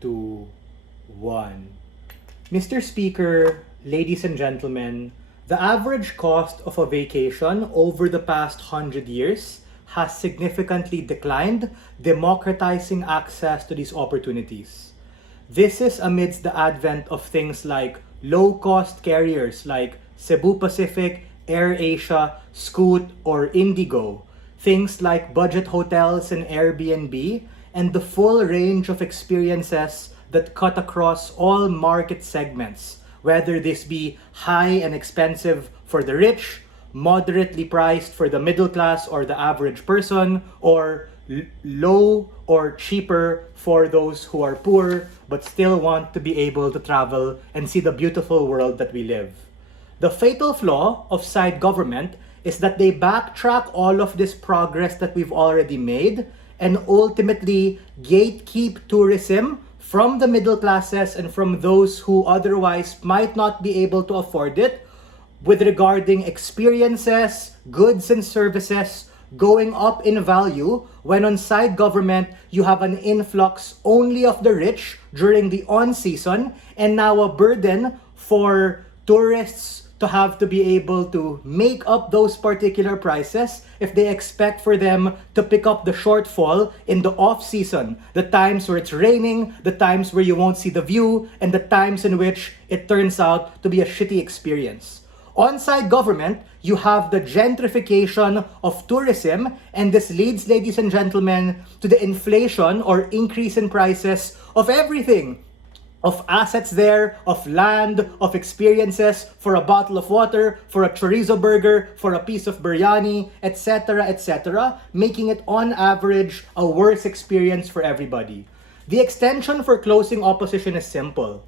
2, 1. Mr. Speaker, ladies and gentlemen, the average cost of a vacation over the past 100 years has significantly declined, democratizing access to these opportunities. This is amidst the advent of things like low-cost carriers like Cebu Pacific, AirAsia, Scoot, or Indigo, things like budget hotels and Airbnb, and the full range of experiences that cut across all market segments, whether this be high and expensive for the rich, moderately priced for the middle class or the average person, or low or cheaper for those who are poor but still want to be able to travel and see the beautiful world that we live. The fatal flaw of side government is that they backtrack all of this progress that we've already made and ultimately gatekeep tourism from the middle classes and from those who otherwise might not be able to afford it, with regarding experiences, goods and services going up in value, when on side government you have an influx only of the rich during the on-season, and now a burden for tourists to have to be able to make up those particular prices if they expect for them to pick up the shortfall in the off-season, the times where it's raining, the times where you won't see the view, and the times in which it turns out to be a shitty experience. On-side government, you have the gentrification of tourism, and this leads, ladies and gentlemen, to the inflation or increase in prices of everything. Of assets there, of land, of experiences, for a bottle of water, for a chorizo burger, for a piece of biryani, etc., making it on average a worse experience for everybody. The extension for closing opposition is simple.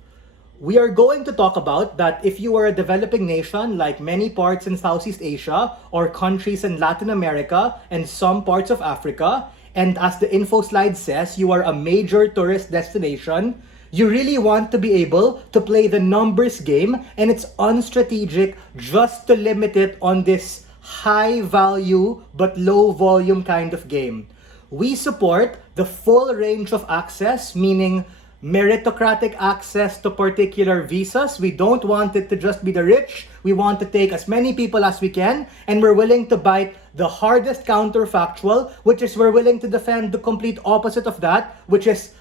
We are going to talk about that if you are a developing nation like many parts in Southeast Asia or countries in Latin America and some parts of Africa, and as the info slide says, you are a major tourist destination, you really want to be able to play the numbers game, and it's unstrategic just to limit it on this high value but low volume kind of game. We support the full range of access, meaning meritocratic access to particular visas. We don't want it to just be the rich. We want to take as many people as we can, and we're willing to bite the hardest counterfactual, which is we're willing to defend the complete opposite of that, which is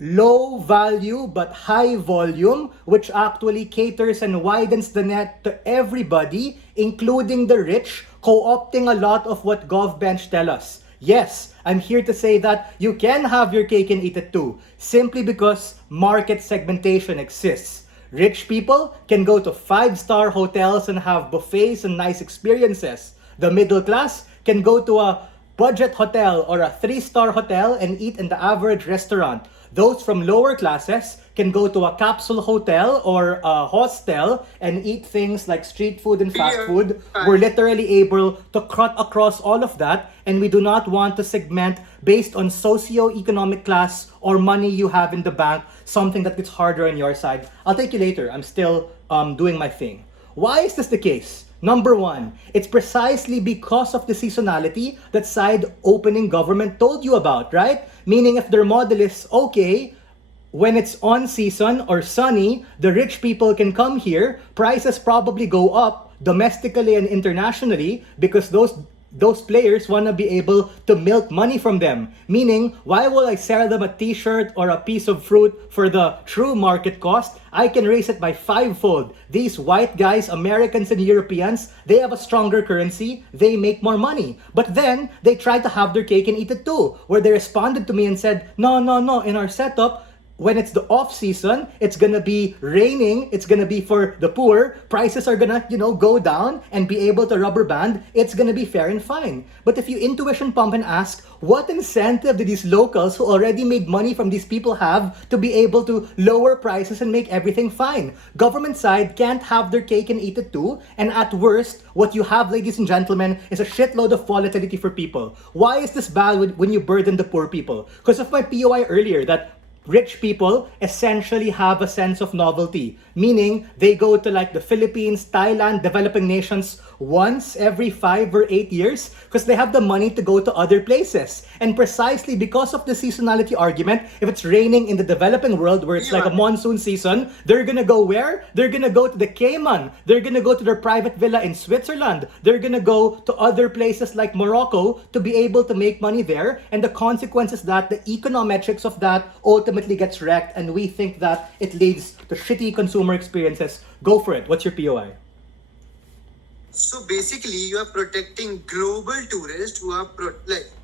low value but high volume, which actually caters and widens the net to everybody, including the rich, co-opting a lot of what GovBench tell us. Yes, I'm here to say that you can have your cake and eat it too, simply because market segmentation exists. Rich people can go to 5-star hotels and have buffets and nice experiences. The middle class can go to a budget hotel or a 3-star hotel and eat in the average restaurant. Those from lower classes can go to a capsule hotel or a hostel and eat things like street food and fast food. We're literally able to cut across all of that, and we do not want to segment based on socio-economic class or money you have in the bank, something that gets harder on your side. I'll take you later. I'm still doing my thing. Why is this the case? Number one, it's precisely because of the seasonality that side opening government told you about, right? Meaning if their model is okay, when it's on season or sunny, the rich people can come here, prices probably go up domestically and internationally because those players want to be able to milk money from them. Meaning, why will I sell them a t-shirt or a piece of fruit for the true market cost? I can raise it by 5-fold. These white guys, Americans and Europeans, they have a stronger currency, they make more money. But then, they try to have their cake and eat it too, where they responded to me and said, no, in our setup, when it's the off season, it's gonna be raining, it's gonna be for the poor, prices are gonna, go down and be able to rubber band, it's gonna be fair and fine. But if you intuition pump and ask, what incentive do these locals who already made money from these people have to be able to lower prices and make everything fine? Government side can't have their cake and eat it too, and at worst, what you have, ladies and gentlemen, is a shitload of volatility for people. Why is this bad when you burden the poor people? Because of my POI earlier, that rich people essentially have a sense of novelty, meaning they go to like the Philippines, Thailand, developing nations once every 5 or 8 years because they have the money to go to other places. And precisely because of the seasonality argument, if it's raining in the developing world where it's like a monsoon season, they're gonna go where? They're gonna go to the Cayman. They're gonna go to their private villa in Switzerland. They're gonna go to other places like Morocco to be able to make money there. And the consequence is that the econometrics of that ultimately gets wrecked, and we think that it leads to shitty consumer experiences. Go for it. What's your POI? So basically, you are protecting global tourists who are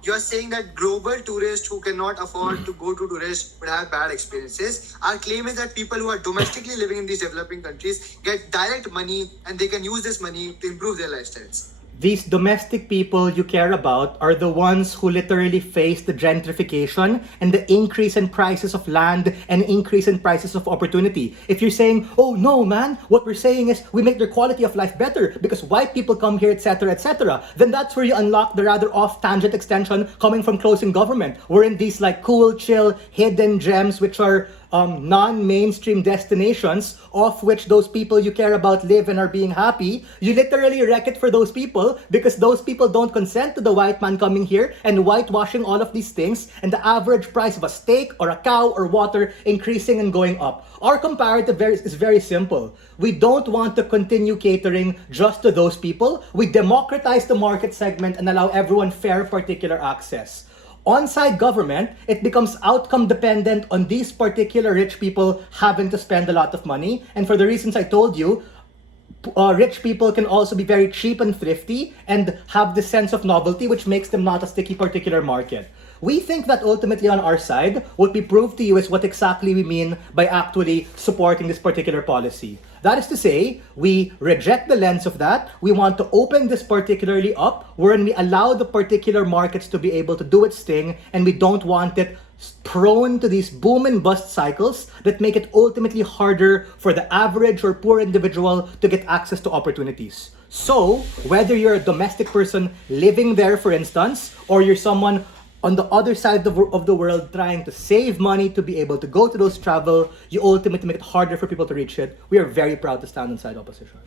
you are saying that global tourists who cannot afford to go to tourists would have bad experiences. Our claim is that people who are domestically living in these developing countries get direct money and they can use this money to improve their lifestyles. These domestic people you care about are the ones who literally face the gentrification and the increase in prices of land and increase in prices of opportunity. If you're saying, oh no man, what we're saying is we make their quality of life better because white people come here, etc., then that's where you unlock the rather off-tangent extension coming from closing government, wherein these like cool, chill, hidden gems which are non-mainstream destinations of which those people you care about live and are being happy, you literally wreck it for those people because those people don't consent to the white man coming here and whitewashing all of these things, and the average price of a steak or a cow or water increasing and going up. Our comparative is very simple. We don't want to continue catering just to those people. We democratize the market segment and allow everyone fair particular access. On-site government, it becomes outcome dependent on these particular rich people having to spend a lot of money. And for the reasons I told you, rich people can also be very cheap and thrifty and have this sense of novelty, which makes them not a sticky particular market. We think that ultimately on our side, what we prove to you is what exactly we mean by actually supporting this particular policy. That is to say, we reject the lens of that. We want to open this particularly up, wherein we allow the particular markets to be able to do its thing, and we don't want it prone to these boom and bust cycles that make it ultimately harder for the average or poor individual to get access to opportunities. So, whether you're a domestic person living there, for instance, or you're someone on the other side of the world trying to save money to be able to go to those travel, you ultimately make it harder for people to reach it. We are very proud to stand inside opposition.